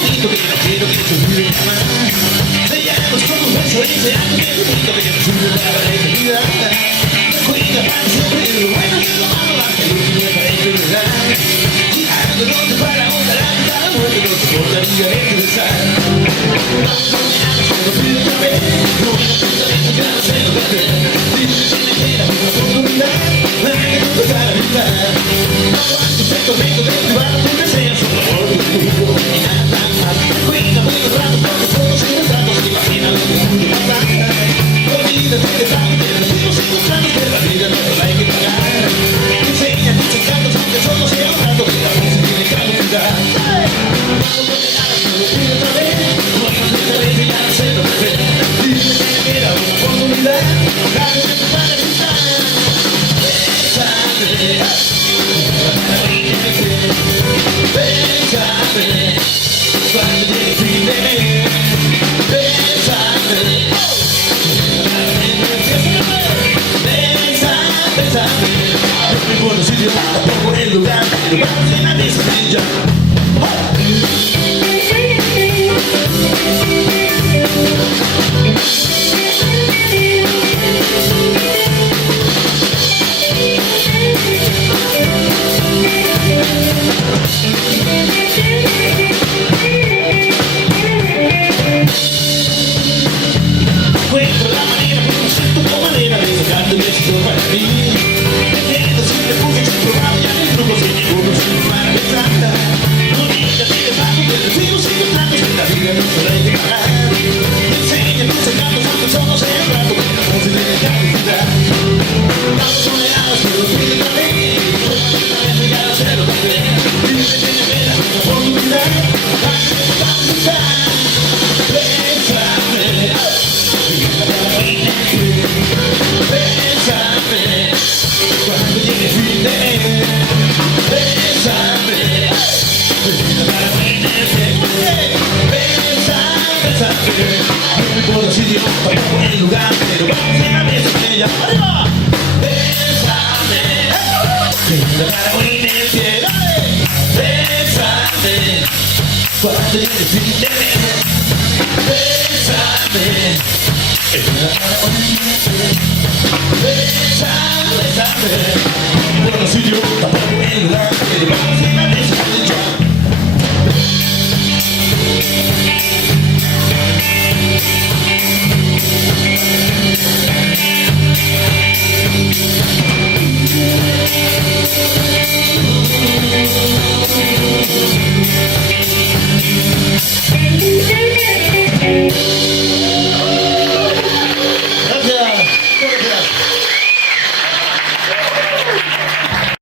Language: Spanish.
momento que no quiero que se olvide jamás. Sellamos con un beso ese acto que bonito que nos une para la eternidad. Cuida para siempre lo bueno y lo malo, hasta el último para eternidad. Girando donde para otra la mitad, muerte no te importaría regresar. No me hagas que lo pido otra vez, no me hagas pensamiento que no sé lo que hacer. Dime que me queda una oportunidad, la que no te para evitar. No aguanto ese tormento de privado, tu deseo solo por tu mundo y nada más. Cuida muy rato porque solo sin entratos te imaginas lo que pude pasar. Olvídate de tanto que nos fuimos encontrando, que la vida no nos la hay que pagar. Enseña tus encantos aunque solo sea un rato, que la vida se tiene que olvidar. No me hagas que lo pido otra vez, no me hagas esta vez que ya no sé lo que hacer. Dime que me queda una oportunidad, la que me para evitar. Bésame, cuando llegue el fin de mes. Bésame, bésame. No me importa si yo tampoco el lugar, pero vamos en la misma silla. Encuentro la manera, pero no sé tu manera de sacarte un éxito para mí. Entiendo si te puse sin probar, ya mis trucos sin ninguno sin para pensar. No digas que de paso te recibo sin contratos, que la vida no se la hay que pagar. Enseña tus encantos, aunque solo sea un rato, que la voz se tiene que olvidar. Vamos a ver a los que los piden la ley, una vez ya no sé lo que hacer. Dime que me queda una oportunidad, para que me pueda pensar. Bésame, cuando llegue el fin de mes. Bésame, para amanecer. Bésame, no me importa si yo tampoco en el lugar, pero vamos en la mesa con ella. ¡Arriba! Bésame, para amanecer. Bésame, cuando llegue el fin de mes. Bésame, bésame, bésame. Bueno, si yo tampoco